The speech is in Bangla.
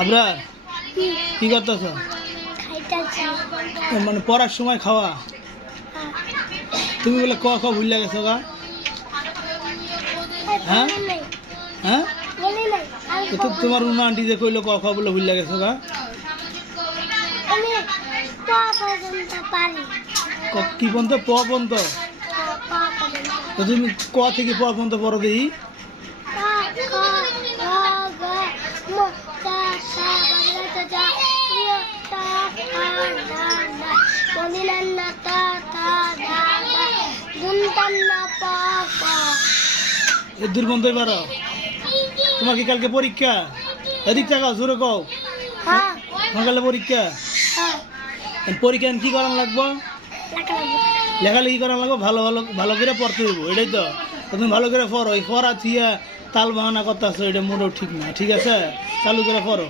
আবরার কি করতেছ? মানে পড়ার সময় খাওয়া? তুমি বলে ক খ ভুলে গেছো গা? হ্যাঁ হ্যাঁ, তো তোমার উনা আন্টি যে কইলো ক খ বলে ভুলে গেছো গা? কি পর্যন্ত? প পর্যন্ত? তো তুমি ক থেকে প পর্যন্ত পড়ো দিই। দূর বন্ধই পারো? তোমার কি কালকে পরীক্ষা? এদিক টাকা জোরে কও। কালকে পরীক্ষা? পরীক্ষা কি করান লাগবো? লেখালেখি করান লাগবো, ভালো ভালো ভালো করে পড়তে দেবো, এটাই তো। তুমি ভালো করে পড়ো, এই পড়া থিয়া তাল বাহানা করতেছো, এটা মোটেও ঠিক না। ঠিক আছে, চালু করে পড়ো।